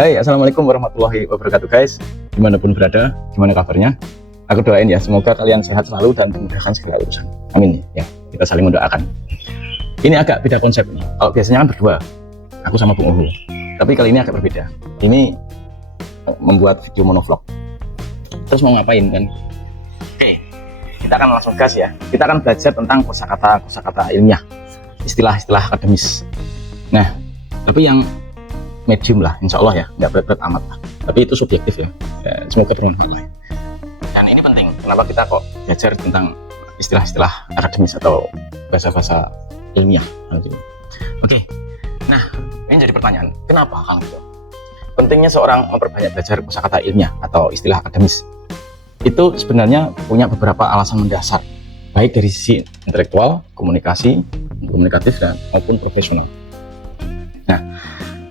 Hai, assalamualaikum warahmatullahi wabarakatuh guys. Dimanapun berada, gimana kabarnya? Aku doain ya, semoga kalian sehat selalu dan dimudahkan segala urusan. Amin ya, kita saling mendoakan. Ini agak beda konsep nih. Kalau biasanya kan berdua, aku sama Bung Uhu. Tapi kali ini agak berbeda. Ini membuat video monovlog. Terus mau ngapain kan? Oke, kita akan langsung gas ya. Kita akan belajar tentang kosakata ilmiah, istilah-istilah akademis. Nah, tapi yang medium lah, insya Allah ya, nggak berat-berat amat lah. Tapi itu subjektif ya, semoga bermanfaat lah. Dan ini penting, kenapa kita kok belajar tentang istilah-istilah akademis atau bahasa-bahasa ilmiah. Oke, nah ini jadi pertanyaan, kenapa Kang Vito? Pentingnya seorang memperbanyak belajar kosakata ilmiah atau istilah akademis. Itu sebenarnya punya beberapa alasan mendasar, baik dari sisi intelektual, komunikatif, dan maupun profesional. Nah,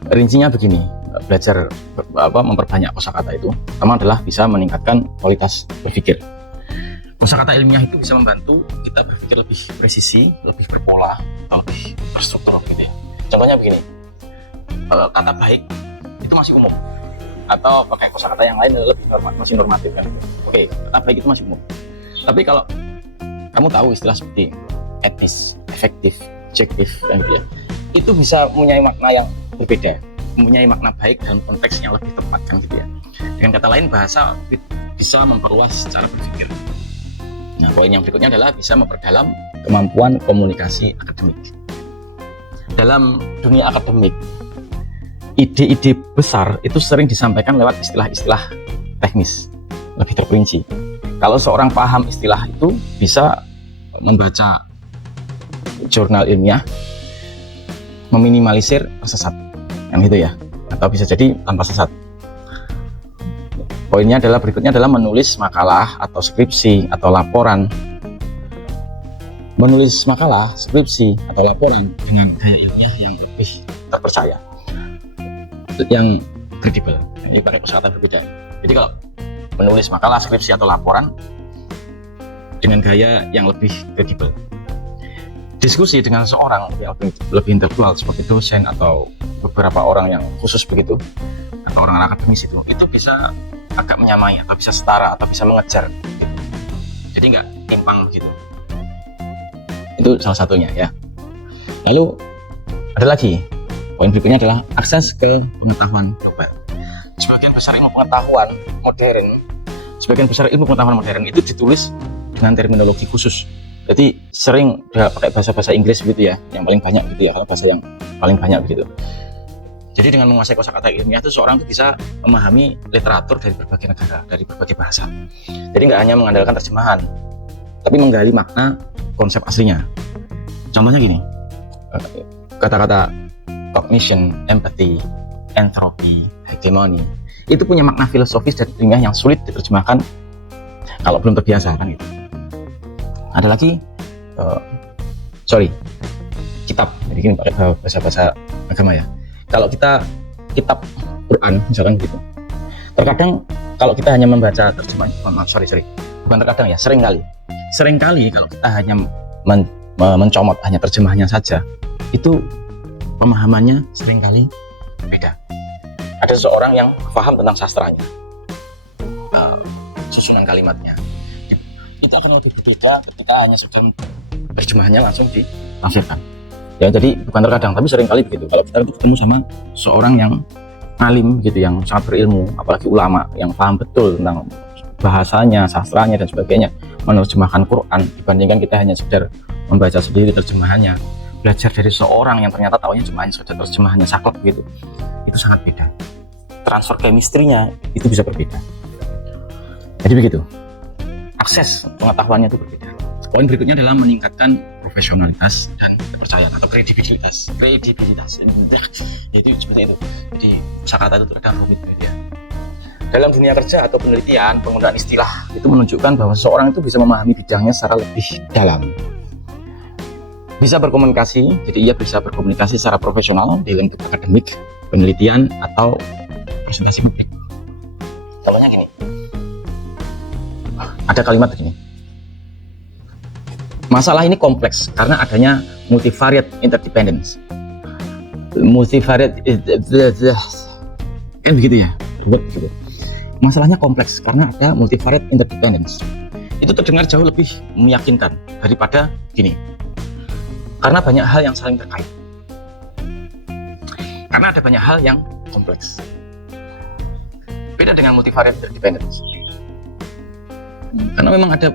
rincinya begini, belajar memperbanyak kosakata itu pertama adalah bisa meningkatkan kualitas berpikir. Kosakata ilmiah itu bisa membantu kita berpikir lebih presisi, lebih berpola, lebih terstruktur gitu ya. Contohnya begini, kata baik itu masih umum, atau pakai kosakata yang lain lebih masih normatif kan. Oke, kata baik itu masih umum. Tapi kalau kamu tahu istilah seperti etis, efektif, objektif dan gitu ya, itu bisa mempunyai makna yang berbeda, mempunyai makna baik dalam konteks yang lebih tepat kan gitu ya. Dengan kata lain, bahasa bisa memperluas cara berpikir. Nah, poin yang berikutnya adalah bisa memperdalam kemampuan komunikasi akademik. Dalam dunia akademik, ide-ide besar itu sering disampaikan lewat istilah-istilah teknis, lebih terperinci. Kalau seorang paham istilah itu, bisa membaca jurnal ilmiah, meminimalisir sesat yang itu ya, atau bisa jadi tanpa sesat. Poinnya adalah berikutnya adalah menulis makalah atau skripsi atau laporan. Menulis makalah, skripsi atau laporan dengan gaya ilmiah yang lebih terpercaya, yang kredibel. Ini pakai kosakata berbeda. Jadi kalau menulis makalah, skripsi atau laporan dengan gaya yang lebih kredibel, diskusi dengan seorang yang lebih intelektual seperti dosen atau beberapa orang yang khusus begitu, atau orang akademis itu bisa agak menyamai atau bisa setara atau bisa mengejar gitu. Jadi nggak timpang begitu. Itu salah satunya ya. Lalu ada lagi, poin berikutnya adalah akses ke pengetahuan global. Sebagian besar ilmu pengetahuan modern itu ditulis dengan terminologi khusus. Jadi sering pakai bahasa Inggris begitu ya, yang paling banyak gitu ya, kalau bahasa yang paling banyak begitu. Jadi dengan menguasai kosakata ilmiah itu seorang itu bisa memahami literatur dari berbagai negara, dari berbagai bahasa. Jadi nggak hanya mengandalkan terjemahan, tapi menggali makna konsep aslinya. Contohnya gini, kata-kata cognition, empathy, entropy, hegemony, itu punya makna filosofis dan ilmiah yang sulit diterjemahkan kalau belum terbiasa kan gitu. Ada lagi, kitab. Jadi gini pakai bahasa agama ya. Kalau kita kitab Quran misalkan gitu, terkadang kalau kita hanya membaca terjemahan, bukan terkadang ya, seringkali kalau kita hanya mencomot hanya terjemahnya saja, itu pemahamannya seringkali beda. Ada seseorang yang paham tentang sastranya, susunan kalimatnya, itu akan lebih berbeda ketika hanya sekedar terjemahannya langsung ditafsirkan. Ya, jadi bukan terkadang, tapi seringkali begitu. Kalau kita ketemu sama seorang yang alim gitu, yang sangat berilmu, apalagi ulama yang paham betul tentang bahasanya, sastranya dan sebagainya, menerjemahkan Quran, dibandingkan kita hanya sekedar membaca sendiri terjemahannya, belajar dari seorang yang ternyata taunya cuma hanya sekedar terjemahannya saklek gitu, itu sangat beda. Transfer chemistry-nya itu bisa berbeda. Jadi begitu. Akses pengetahuannya itu berbeda. Poin berikutnya adalah meningkatkan profesionalitas dan kepercayaan atau kredibilitas. Itu seperti itu. Jadi kosakata itu terkadang rumit gitu ya. Dalam dunia kerja atau penelitian, penggunaan istilah itu menunjukkan bahwa seseorang itu bisa memahami bidangnya secara lebih dalam. Bisa berkomunikasi, jadi ia bisa berkomunikasi secara profesional di lingkup akademik, penelitian atau presentasi publik. Contohnya gini. Ada kalimat begini. Masalah ini kompleks karena adanya multivariate interdependence. Kan begitu ya, ruwet gitu. Masalahnya kompleks karena ada multivariate interdependence. Itu terdengar jauh lebih meyakinkan daripada gini. Karena banyak hal yang saling terkait. Karena ada banyak hal yang kompleks. Beda dengan multivariate interdependence. Karena memang ada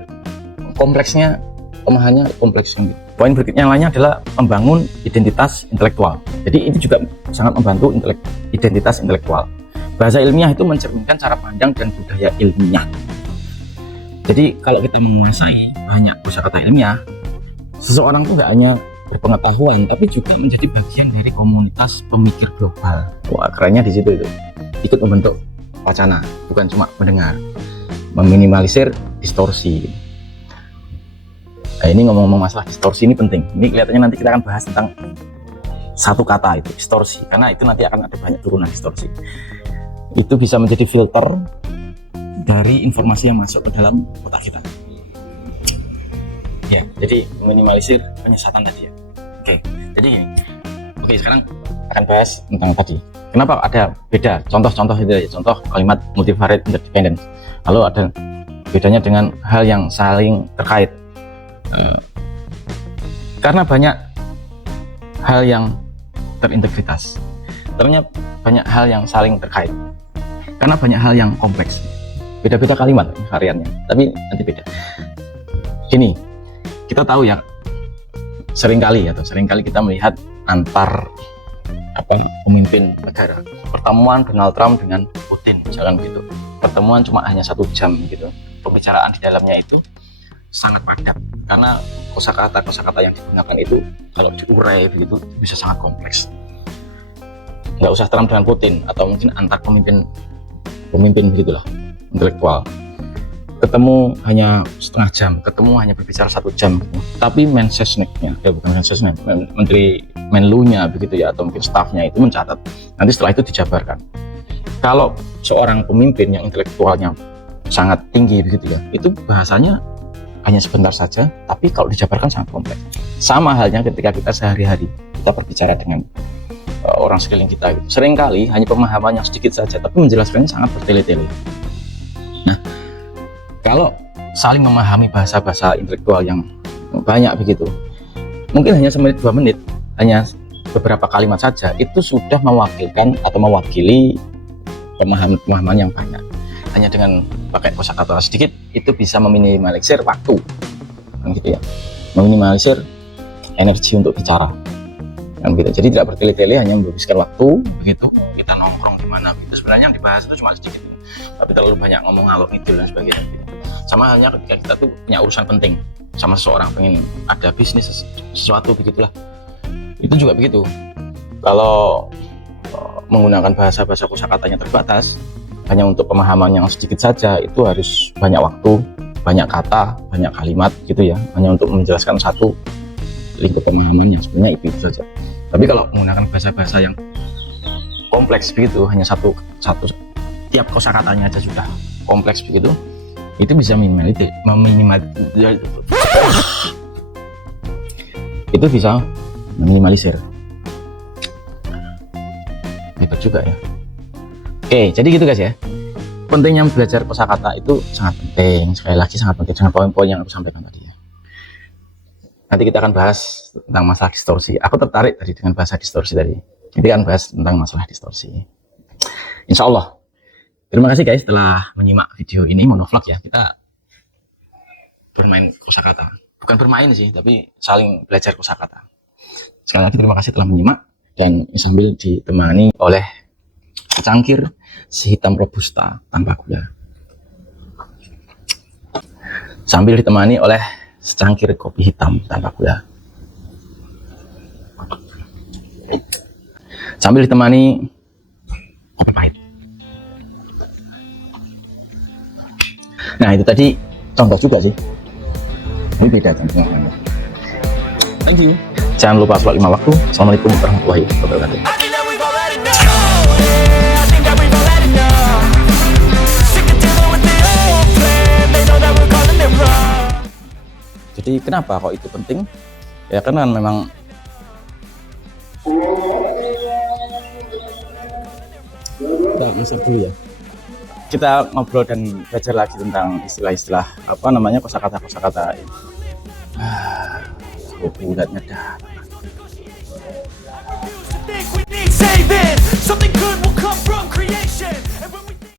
kompleksnya, pemahamannya kompleks. Poin berikutnya lainnya adalah membangun identitas intelektual. Jadi ini juga sangat membantu identitas intelektual. Bahasa ilmiah itu mencerminkan cara pandang dan budaya ilmiah. Jadi kalau kita menguasai banyak kosakata ilmiah, seseorang itu nggak hanya berpengetahuan, tapi juga menjadi bagian dari komunitas pemikir global. Wah, kerennya di situ itu. Ikut membentuk wacana, bukan cuma mendengar. Meminimalisir distorsi. Nah, ini ngomong-ngomong masalah distorsi ini penting. Ini kelihatannya nanti kita akan bahas tentang satu kata itu, distorsi. Karena itu nanti akan ada banyak turunan distorsi. Itu bisa menjadi filter dari informasi yang masuk ke dalam otak kita. Ya, jadi meminimalisir penyesatan tadi ya. Oke, jadi gini. Oke, sekarang akan bahas tentang tadi. Kenapa ada beda? Contoh-contoh itu ya, contoh kalimat multivariate interdependence. Lalu ada bedanya dengan hal yang saling terkait. Karena banyak hal yang terintegritas. Ternyata banyak hal yang saling terkait. Karena banyak hal yang kompleks. Beda-beda kalimat variannya, tapi nanti beda. Gini, kita tahu ya, seringkali kita melihat antar pemimpin negara. Pertemuan Donald Trump dengan Putin, misalkan gitu. Pertemuan cuma hanya 1 jam gitu. Pembicaraan di dalamnya itu sangat padat karena kosakata yang digunakan itu kalau diurai begitu bisa sangat kompleks. Nggak usah Trump dengan Putin atau mungkin antar pemimpin begitulah, intelektual. Ketemu hanya setengah jam, ketemu hanya berbicara 1 jam, tapi menteri Menlunya begitu ya, atau mungkin stafnya itu mencatat. Nanti setelah itu dijabarkan. Kalau seorang pemimpin yang intelektualnya sangat tinggi begitu ya, itu bahasanya hanya sebentar saja, tapi kalau dijabarkan sangat kompleks. Sama halnya ketika kita sehari-hari kita berbicara dengan orang sekeliling kita gitu. Seringkali hanya pemahaman yang sedikit saja, tapi menjelaskannya sangat bertele-tele. Nah, kalau saling memahami bahasa-bahasa intelektual yang banyak begitu, mungkin hanya 1-2 menit, hanya beberapa kalimat saja, itu sudah mewakili pemahaman yang banyak. Hanya dengan pakai kosakata sedikit, itu bisa meminimalisir waktu, kan gitu ya, meminimalisir energi untuk bicara. Gitu. Jadi tidak bertele-tele, hanya menghabiskan waktu begitu. Kita nongkrong di mana gitu, sebenarnya yang dibahas itu cuma sedikit, tapi terlalu banyak ngomong ngalor ngidul dan sebagainya gitu. Sama halnya ketika kita tuh punya urusan penting sama seseorang, pengen ada bisnis sesuatu begitulah, itu juga begitu. Kalau menggunakan bahasa-bahasa kosakatanya terbatas, hanya untuk pemahaman yang sedikit saja, itu harus banyak waktu, banyak kata, banyak kalimat gitu ya, hanya untuk menjelaskan satu lingkup pemahamannya. Sebenarnya itu saja. Tapi kalau menggunakan bahasa-bahasa yang kompleks begitu, hanya satu tiap kosakatanya aja sudah kompleks begitu, itu bisa meminimalisir itu bisa meminimalisir. Ribet juga ya. Oke, jadi gitu guys ya. Pentingnya belajar kosakata itu sangat penting. Sekali lagi sangat penting dengan poin-poin yang aku sampaikan tadi ya. Nanti kita akan bahas tentang masalah distorsi. Aku tertarik tadi dengan bahasa distorsi tadi. Kita akan bahas tentang masalah distorsi. Insya Allah. Terima kasih guys telah menyimak video ini, monovlog ya. Kita bermain kosakata. Bukan bermain sih, tapi saling belajar kosakata. Sekali lagi terima kasih telah menyimak, dan sambil ditemani oleh secangkir si hitam robusta tanpa gula. Sambil ditemani oleh secangkir kopi hitam tanpa gula. Sambil ditemani kopi pahit. Nah, itu tadi contoh juga sih. Ini beda contohnya. Thank you. Jangan lupa sholat 5 waktu. Assalamualaikum warahmatullahi wabarakatuh. Jadi kenapa kok itu penting? Ya karena memang Kita masak dulu ya. Kita ngobrol dan belajar lagi tentang istilah-istilah apa namanya, kosakata bulatnya dah.